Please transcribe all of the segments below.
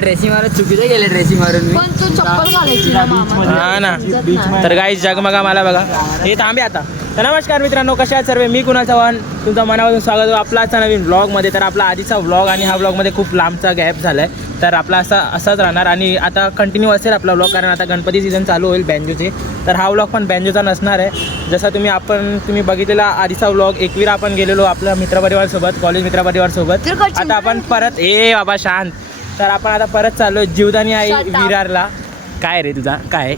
Dressing मारून चुकीचं गेले ड्रेसिंग मारून पण तू चप्पल घालायची ना मामा. हा ना. तर गाईस जगमगा मला बघा हे थांबे आता. तर नमस्कार मित्रांनो, कशा आहात सर्व. मी कुणाल चव्हाण तुमचं मनापासून स्वागत आहे आपला आजचा नवीन व्लॉगमध्ये. तर आपला आधीचा व्लॉग आणि हा व्लॉगमध्ये खूप लांबचा गॅप झाला आहे. तर आपला असाच राहणार आणि आता कंटिन्यू असेल आपला व्लॉग, कारण आता गणपती सीझन चालू होईल बँजोचे. तर हा व्लॉग पण बँजोचा नसणार आहे. जसं तुम्ही बघितलेला आधीचा व्लॉग एकवीरा आपण गेलेलो आपल्या मित्रपरिवारसोबत, कॉलेज मित्रपरिवारसोबत. आता आपण परत बाबा शांत. तर आपण आता परत चाललो जीवदानी आई विरारला. काय रे तुझा काय.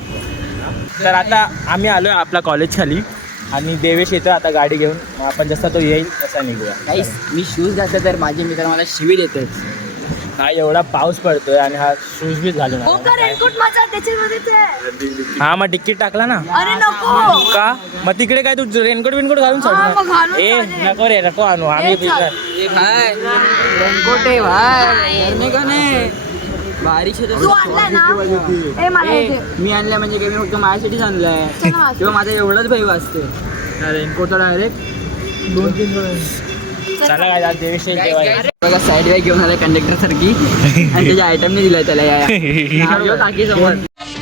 तर आता आम्ही आलो आहे आपला कॉलेज खाली आणि देवेश येतो आता गाडी घेऊन. आपण जसा तो येईल तसा निघूया. काहीच मी शूज घातले तर माझे मित्र मला शिवी देतात. काय एवढा पाऊस पडतोय आणि हा शूज बीज घालून रेनकोट माझा त्याच्यामध्ये ते. हा मग तिकीट टाकला ना. अरे नको का मग तिकडे काय तू रेनकोट बिनकोट घालून हा, मग घालून सोडणार. नको रे नको आणू आम्ही भाई रेनकोट आहे भाई. नाही का नाही बारिश तू आणलाय ना. ए मला हे दे. मी आणलंय म्हणजे काय, मी फक्त माझ्यासाठीच आणलंय. चल ना. किंवा माझा एवढंच भाई वाजते रेनकोट डायरेक्ट 2-3 चला काय आज देवेश येईल तेव्हा. बघा साईड बॅग घेऊन आलाय कंडक्टर सारखी आणि त्याच्या आयटम नाही दिलाय त्याला. या टाकी समोर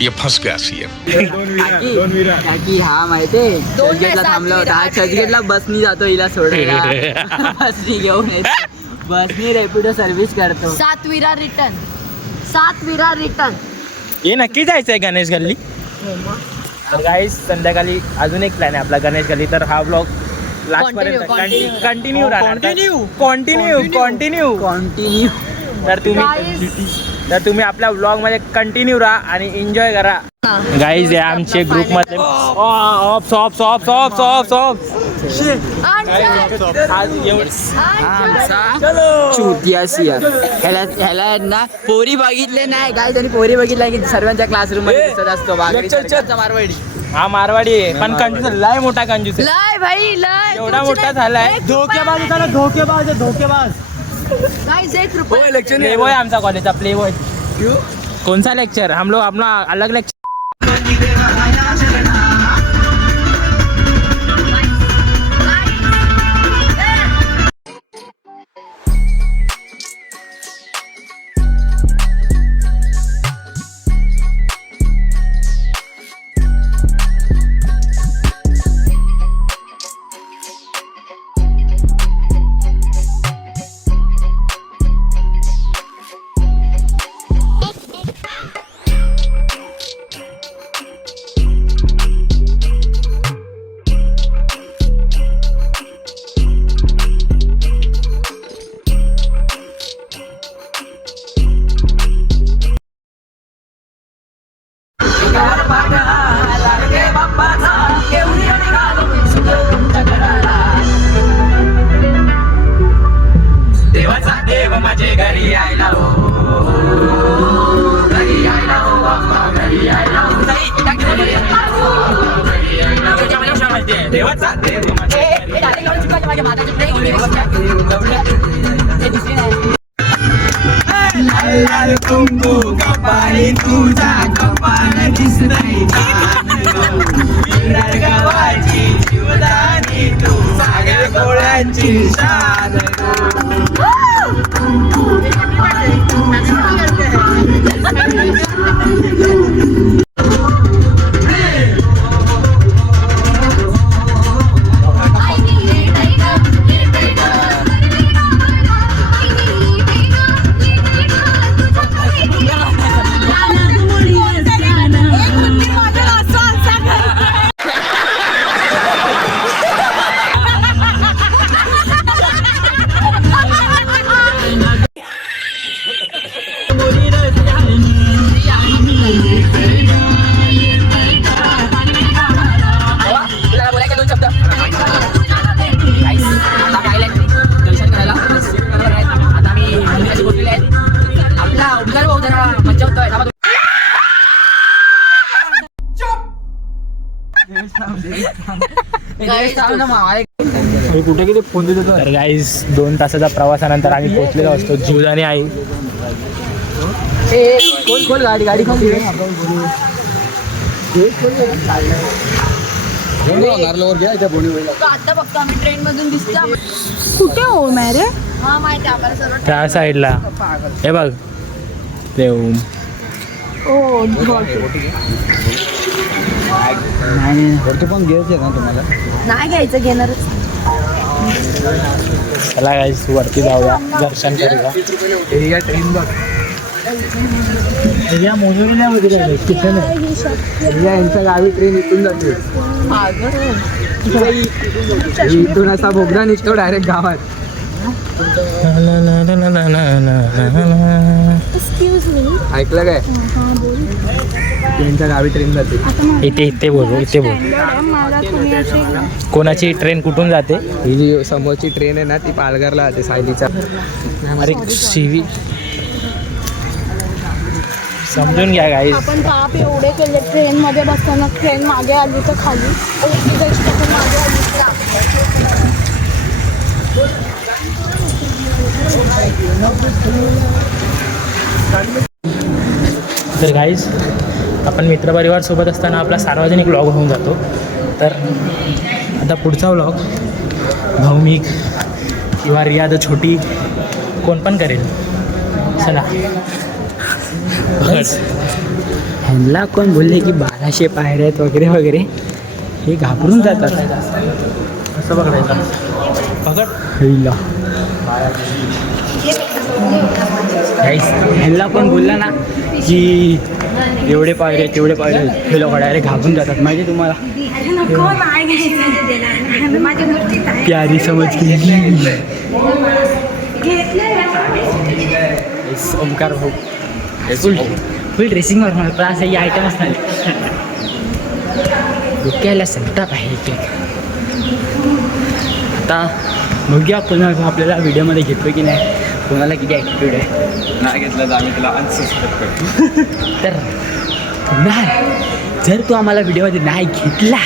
ये फंस गया सीएम. टाकी हा माहितीये चर्चगेटला थांबला होता. हा चर्चगेटला बसनी जातो हिला सोडायला. बसनी घेऊन येतो. बसनी रेपिडो सर्व्हिस करतो. 7 विरा रिटर्न. हे नक्की जायचं आहे गणेश गल्ली. तर गाईस संध्याकाळी अजून एक प्लॅन आहे आपला गणेश गल्ली. तर हा ब्लॉग लास्ट पर्यंत कंटिन्यू राहणार. कंटिन्यू. तर तुम्ही आपल्या ब्लॉग मध्ये कंटिन्यू राहा आणि एन्जॉय करा. गाईज या आमचे ग्रुप मध्ये ह्याला ना पोरी बघितले नाही काय त्यांनी पोरी बघितल्या की सर्वांच्या क्लासरूम मध्ये दिसत असतो. मारवाडी हा मारवाडी आहे पण कंजूस लय मोठा कंजूस आहे. लय भाई लय. एवढा मोठा झालाय. धोकेबाज गाइस 1 रुपया. प्ले बॉय आमचा कॉलेजचा प्ले बॉय. कौन सा लेक्चर हम लोग अपना अलग लेक्चर. कुठे गेले फोन देतो. तर गाईज 2 तासाचा प्रवासानंतर आम्ही पोहोचलेलो असतो जीवदानी आई. खोल गाडी गाडी खोल. आता बघतो आम्ही ट्रेन मधून दिसतो. कुठे हो मॅरे. हा माहिती आम्हाला सर्व त्या साईडला हे बघ नमस्ते ओम. ओ वरती पण घ्यायचे ना तुम्हाला. नाही घ्यायचं, घेणारच. चला गाईस वरती जाऊया, दर्शन करूया. एरिया ट्रेन बघ. एरिया मोजवलेल्या वगैरे एरिया यांच्या गावी ट्रेन इथून जाते. इथून असा बोगदा निघतो डायरेक्ट गावात. ऐकलं काय? त्यांच्या गावी ट्रेन जाते. इथे बोलू, इथे बोल. कोणाची ट्रेन कुठून जाते? ही जी समोरची ट्रेन आहे ना ती पालघरला जाते सायलीचा. अरे सीवी समजून घ्या गाईस. आपण ताप एवढे केले ट्रेन मध्ये बसताना. ट्रेन मागे आली तर खाली, मागे आली तर गाईज आपण मित्रपरिवार सोबत असताना आपला सार्वजनिक व्लॉग होऊन जातो. तर आता पुढचा व्लॉग भाऊमिक किंवा रियाद छोटी कोण पण करेल. चला. ह्यांना कोण बोलले की 1200 पायऱ्या आहेत वगैरे वगैरे, हे घाबरून जातात. असं पकडायचं. पकड. हिला ह्यांना कोण बोलला ना की एवढे पायरे तेवढे पायरे, हे लोक डायरेक्ट घाबरून जातात. माहिती तुम्हाला प्यारी समज की ओमकार भाऊ फुल ड्रेसिंगवर मला पण असं आयटम असणार. डोक्याला संकटा पाहिजे. आता बघूया कोणाला आपल्याला व्हिडिओमध्ये घेतो की नाही, कोणाला किती ॲटिट्यूड आहे. नाही घेतला तर आम्ही त्याला अनसबस्क्राईब करतो. तर नाही, जर तू आम्हाला व्हिडिओमध्ये नाही घेतला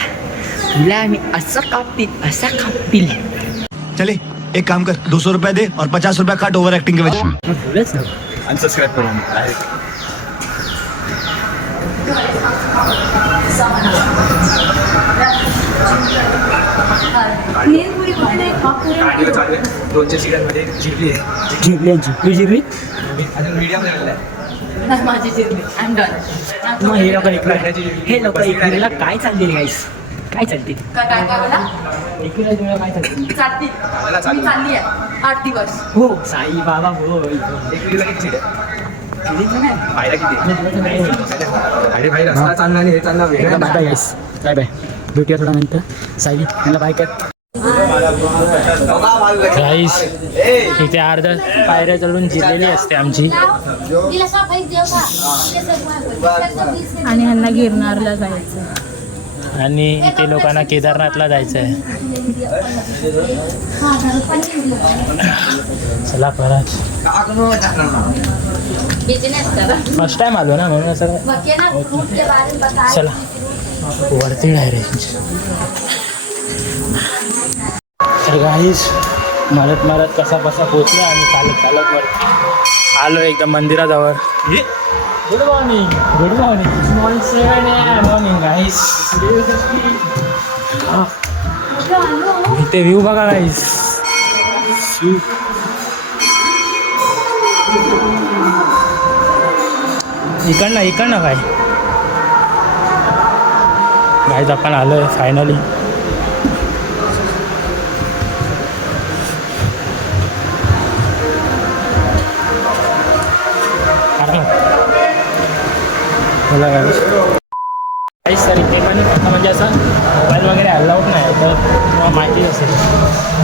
तुला आम्ही असा कापतील. चले एक काम कर, 200 रुपये दे और 50 रुपये काट ओवर एक्टिंग के वजह. बोलच ना. अनसबस्क्राईब करू आम्ही डायरेक्ट. दोनशे सीटांमध्ये जिंकली आहे. जिरली अजून मीडियम झालेला आहे. माझी जिरली. I am done. मग हे लोक इकडे काय चालतील गाईस, काय चालतील काय बोला? इकडे तुम्हाला काय चालतील? चालती. मी चालली आहे 8 दिवस. हो साई बाबा हो. एक वीरला किती सीट आहे? किती जण आहे? पायऱ्या किती? अरे भाई रस्ता चालणार नाही, हे चालणार वेगळं. बाय बाय गाईस, बाय बाय. भेटूया थोडा नंतर. साई मला बाय कर. गाईस इथे अर्धा पायऱ्या चढून जिरलेली असते आमची. आणि ह्यांना गिरनारला जायचं. आणि इथे लोकांना केदारनाथला जायचं आहे. चला परत. फर्स्ट टाइम आलो ना म्हणून असं. चला वरती डायरेक्ट. तर गाईस मारत कसा पोचलो आणि चालत वरती आलो एकदम मंदिराजवळ. गुड मॉर्निंग गाईस. इथे व्ह्यू बघा गाईस. इकडनं काय गाईस आपण आलोय फायनली. सर इथे पण म्हणजे असं मोबाईल वगैरे अलाउड नाही, तर तुम्हाला माहिती असेल.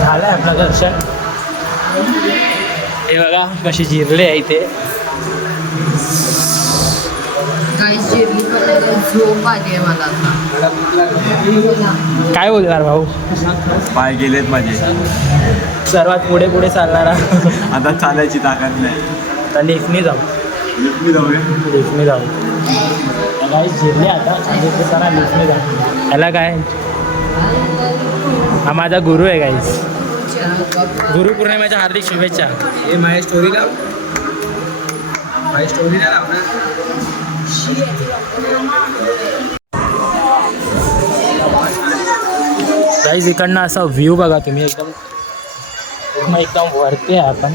झालं आहे आपलं दर्शन. हे बघा कशी जिरले आहे इथे. झोप आली आहे मला. काय बोलणार भाऊ? पाय गेलेत माझे. सर्वात पुढे चालणारा. आता चालायची ताकद नाही. आता लिफ्टने जाऊ. लिफ्टने जाऊ. गाईस जिरले आता लिफ्टने जाऊ. याला काय, हा माझा गुरु आहे गाईस. गुरुपौर्णिमेच्या हार्दिक शुभेच्छा. हे माझ्या स्टोरीला गाईस इकडनं असा व्ह्यू बघा तुम्ही. एकदम वरती आहे आपण.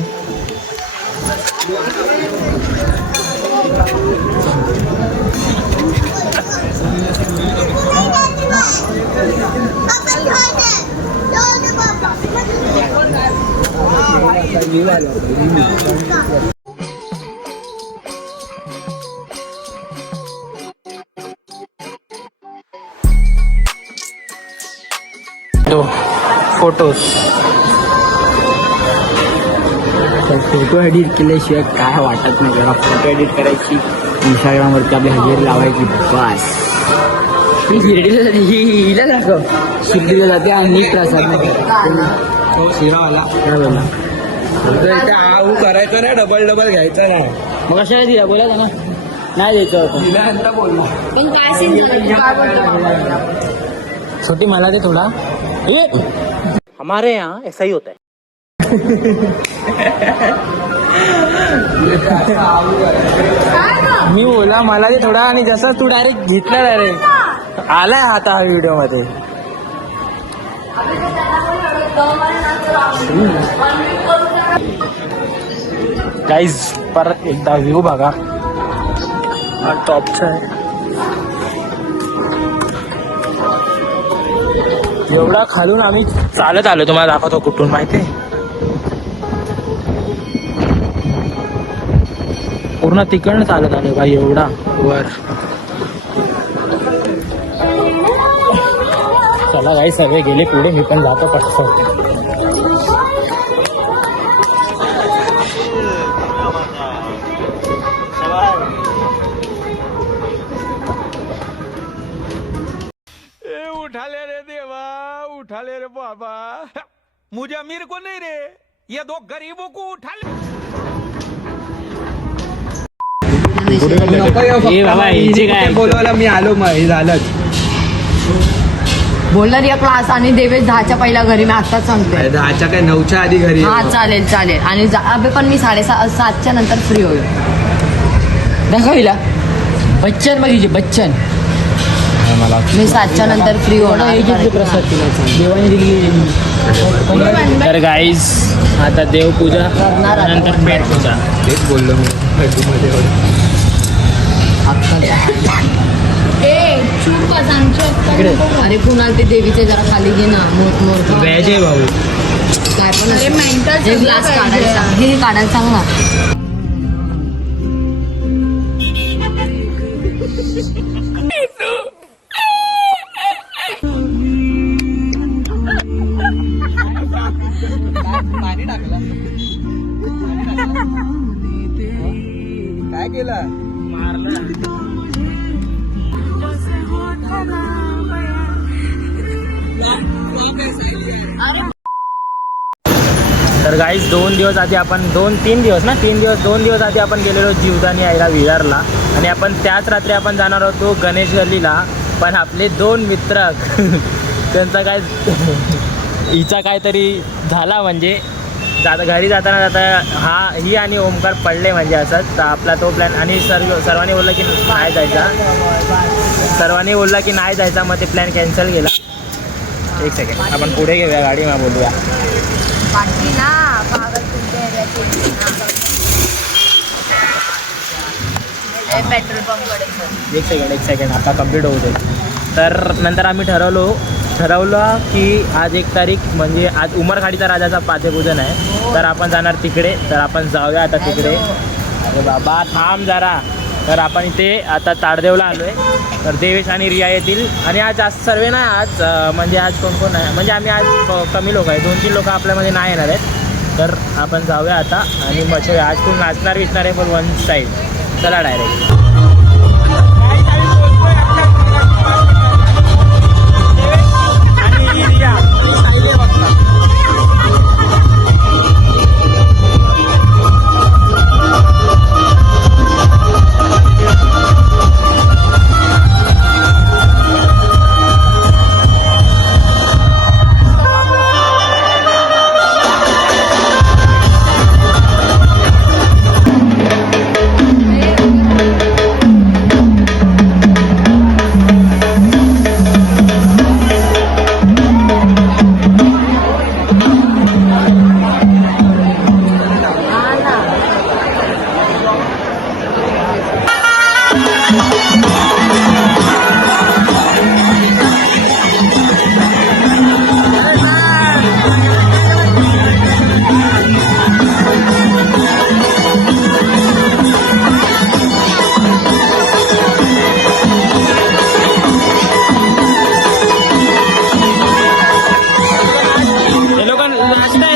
फोटोज फोटो एडिट केल्याशिवाय काय वाटत नाही. जरा फोटो एडिट करायची, इंस्टाग्रामवरती आपली हजेरी लावायची, बस. ही शिर्डीला जाते, हिला दाखव. शिर्डीला जाते आणि प्रसाद तो शिरावाला काय बोला. करायचं नाही, डबल घ्यायचं नाही. मग कशाला दिला बोला ना, नाही द्यायचं होतं. दिल्यानंतर बोलला पण काय सीन काय बोलतो छोटी मला दे थोडा. ये हमारे यहाँ ऐसा ही होता है. मी बोला मला दे थोडा आणि जसा तू डायरेक्ट घेतला डायरेक्ट आलाय आता हा व्हिडिओ मध्ये. गाईज परत एकदा व्ह्यू बघा, हा टॉपचा आहे. एवढा खालून आम्ही चालत आलो, तुम्हाला दाखवतो कुठून माहितीये. पूर्ण तिकडनं चालत आलो भाई, एवढा वर. चला काही सगळे गेले पुढे, मी पण जातो पटकन. उठा ले रे देवा, उठा ले रे बाबा, मुझे अमीर को नहीं रे, ये दो गरीबों को उठा ले. बाबा हिचे काय बोलवायला मी आलो, मग हे झालं. बोलला रिया क्लास आणि देवेश 10च्या पहिल्या घरी, मी आत्ताच सांगते. 10च्या काय 9च्या आधी घरी. हा चालेल चालेल. आणि अबे पण मी 7:30च्या नंतर फ्री होईल. दाखविला बच्चन बघितले, बच्चन. मी 7च्या नंतर फ्री होणार. प्रसाद केला देवाने दिली. तर गाईज आता देवपूजा करणार आता. नंतर पेट पूजा. तेच बोललो मी चूप बस आमच्या. अरे कुणाल ते देवीचे जरा खाली घे ना. मोर व्याज आहे भाऊ. काय पण अरे असं. मेंटल एक ग्लास काढायला सांग. हे काढायला सांग ना. काय केलं. तर गाईज 2 दिवस आधी आपण 2 दिवस आधी आपण गेलेलो जीवदानी यायला विरारला. आणि आपण त्याच रात्री आपण जाणार होतो गणेश गल्लीला. पण आपले 2 मित्र त्यांचा काय हिचा काहीतरी झाला, म्हणजे घरी जाता ही आणि ओमकार पडले, म्हणजे असंच. तर आपला तो प्लॅन, आणि सर्वांनी बोलला की नाही जायचा, मग ते प्लॅन कॅन्सल केला. एक सेकंड आपण पुढे घेऊया गाडी, मग बोलूया. पेट्रोल पंप एक सेकंड आता कंप्लीट होऊ दे. तर नंतर आम्ही ठरवलं की आज 1 तारीख म्हणजे आज उमरखाडीचा राजाचा पाद्यपूजन आहे. तर आपण जाणार तिकडे. तर आपण जाऊया आता तिकडे. अरे बाबा थांब जरा. तर आपण इथे आता ताडदेवला आलो आहे. तर देवेश आणि रिया येतील. आणि आज जास्त सर्वे नाही आज, म्हणजे आज कोण आहे, म्हणजे आम्ही आज कमी लोक आहे, 2-3 लोक आपल्यामध्ये नाही येणार आहेत. तर आपण जाऊया आता आणि मग आज कोण नाचणार विचणार आहे, पण वन साईड. चला डायरेक्ट.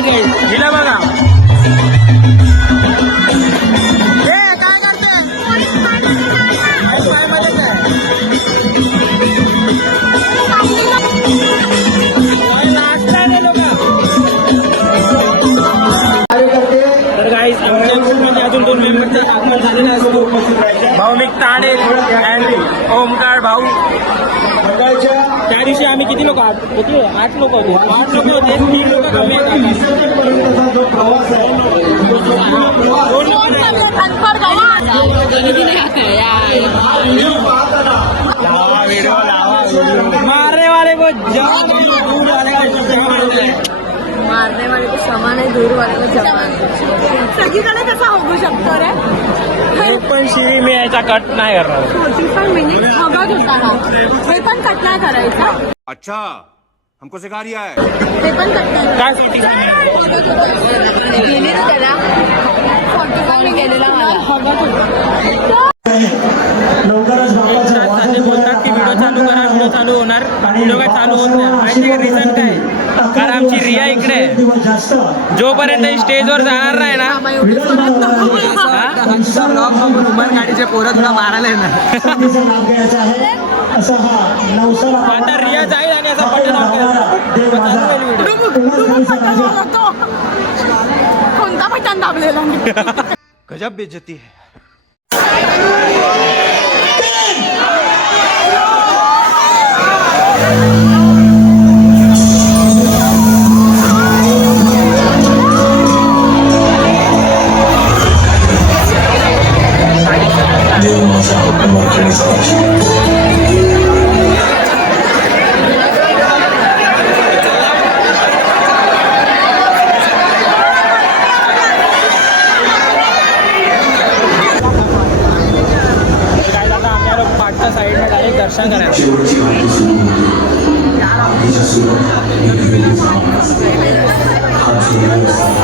हिला बघा काय करते तर गाईज आमच्या ग्रुपमध्ये अजून 2 मेंबरचा आगमन झालेला असतो. भाऊमिक ताणे अँड ओमकार भाऊ. त्या दिवशी आम्ही किती लोक किती 8 लोक होते. 8 लोक होते 3 लोक कमी मारने वाले को जवान दूर वाले का मारने वाले को समान आहे, दूर वाले को जवान. सगळीकडे कसा होऊ शकतो रे. पण शिवी मी याचा कट नाही करणार. 45 मिनिट हवत होता हा. हे पण कट नाही करायचा. अच्छा हमको सिखा रिया है. हे पण कट नाही काय करायचं. गेली ना त्याला 45 मी गेलेला मला. हवत होता. ते बोलतात की व्हिडिओ चालू करा, व्हिडिओ चालू होणार. व्हिडिओ काय चालू होत नाही. माहिती आहे रिझन काय? कारण आमची रिया इकडे आहे. जोपर्यंत स्टेजवर जाणार नाही ना उमर गाडीचे पोरं तुला मारायला येणार. आता रिया जाईल आणि असा बटन ऑफ कोणता बटन दाबलेला मी? गजब बेइज्जती है. पाठच्या साईडने डायरेक्ट दर्शन करायचं.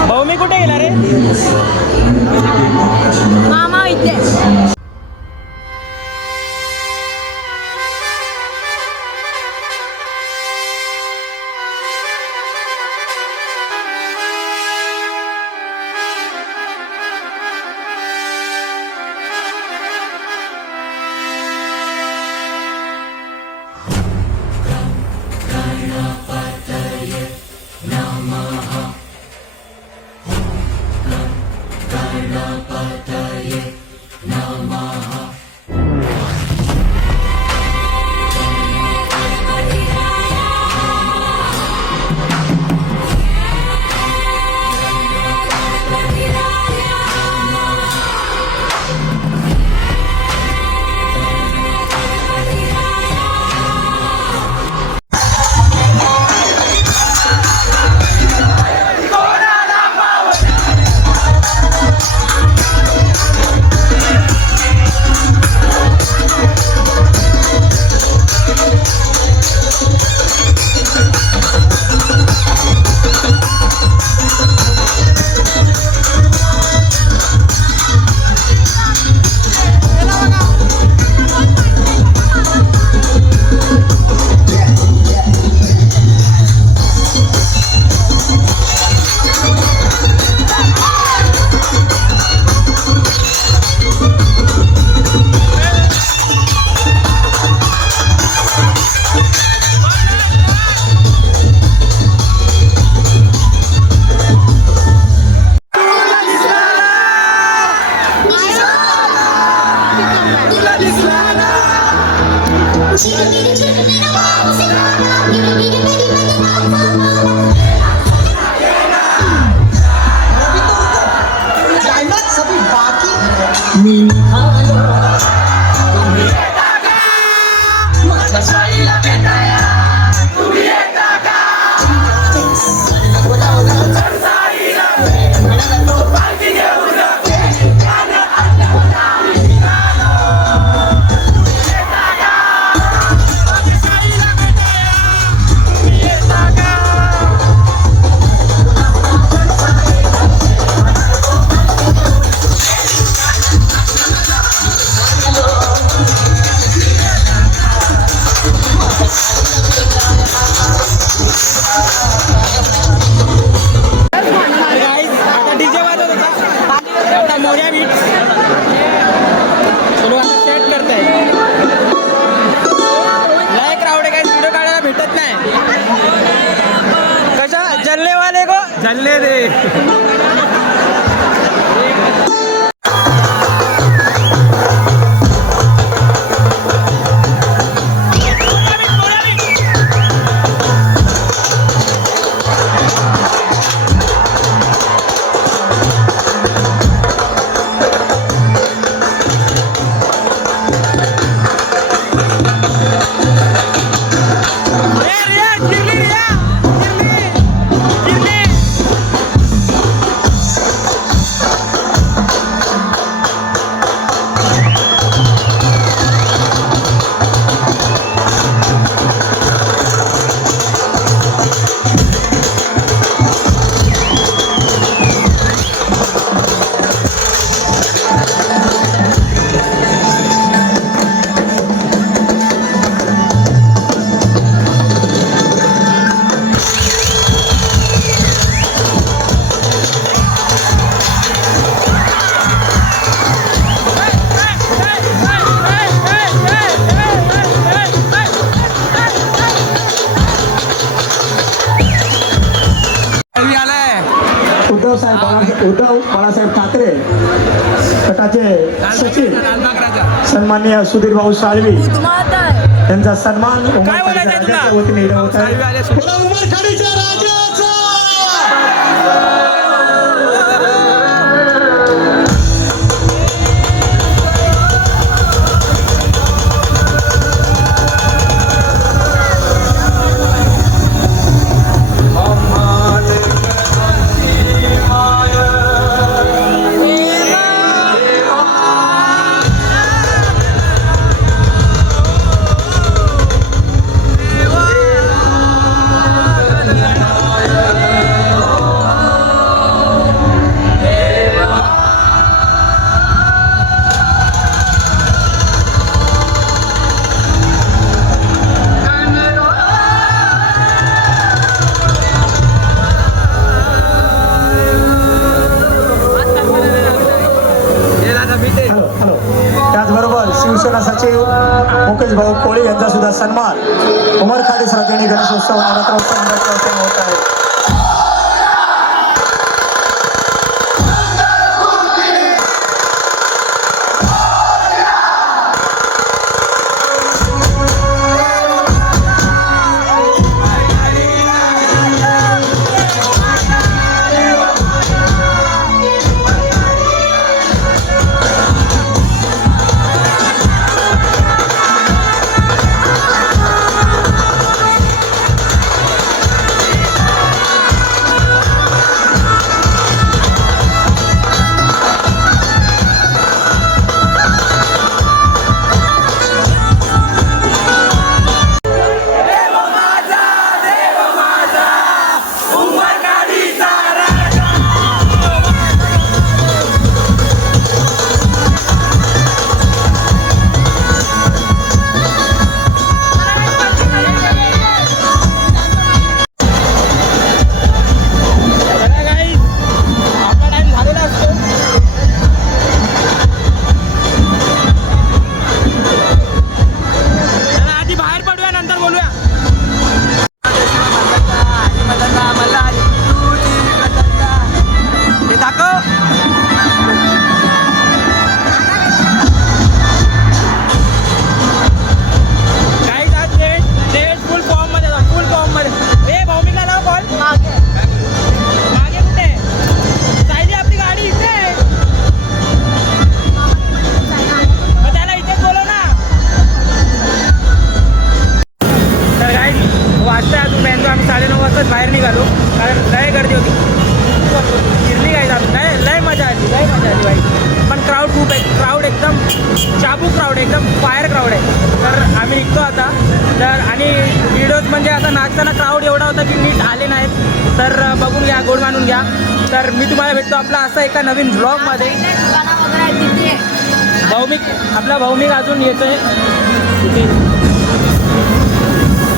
भाऊ मी कुठे गेला रे? मामा इथे. चलने दे. उद्धव बाळासाहेब ठाकरे गटाचे सचिव सन्माननीय सुधीर भाऊ साळवी यांचा सन्मान उमरखाडीच्या वतीने होत आहे. त्याचबरोबर शिवसेना सचिव मुकेश भाऊ कोळी यांचा सुद्धा सन्मान उमरखाडी सार्वजनिक गणेशोत्सव नवरात्रोत्सव मंडळाच्या वतीने होत आहे. बाहेर निघालो कारण लय गर्दी होती. गिरली काय लय मजा आली बाई. पण क्राऊड खूप आहे. क्राऊड एकदम चाबू क्राऊड एकदम फायर क्राऊड आहे. तर आम्ही निघतो आता. तर आणि व्हिडिओज म्हणजे आता नाचताना क्राऊड एवढा होता की नीट आले नाहीत. तर बघून घ्या, गोड मानून घ्या. तर मी तुम्हाला भेटतो आपला असा एका नवीन ब्लॉगमध्ये. आपला भौमिक अजून येतोय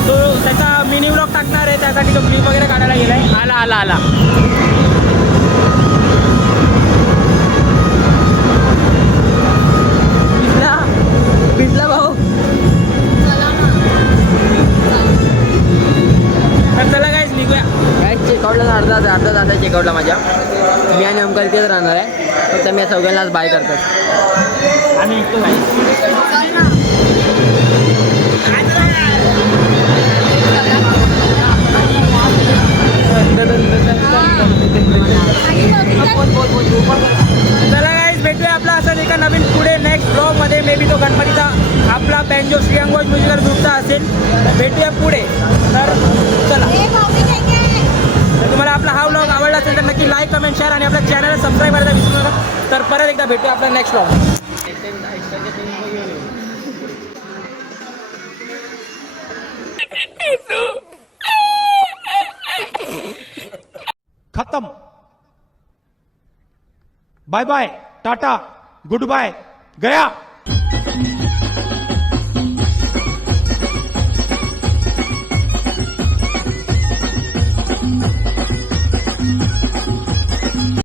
तो त्याचा मिनी ब्लॉग टाकणार आहे. त्यासाठी तो क्लिप वगैरे काढायला गेलाय. आला भिजला भाऊ. तर चला गाईज निघूया. चेकआउटला अर्धा तास आहे चेकआउटला माझ्या. मी आणि ओमकार इथेच राहणार आहे. फक्त मी चौघांनाच बाय करतात. आम्ही निघतो काय. चला गाईज भेटूया आपला असंच एका नवीन पुढे नेक्स्ट ब्लॉगमध्ये. मे बी तो गणपतीचा आपला बँजो श्रीअंगोज म्युझिकल ग्रुपचा असेल. भेटूया पुढे. तर चला, तर तुम्हाला आपला हा व्लॉग आवडला असेल तर नक्की लाईक कमेंट शेअर आणि आपल्या चॅनलला सबस्क्राईब करायला विसरू नका. तर परत एकदा भेटूया आपला नेक्स्ट व्लॉग. खत्म. Bye bye, tata, good bye, गया.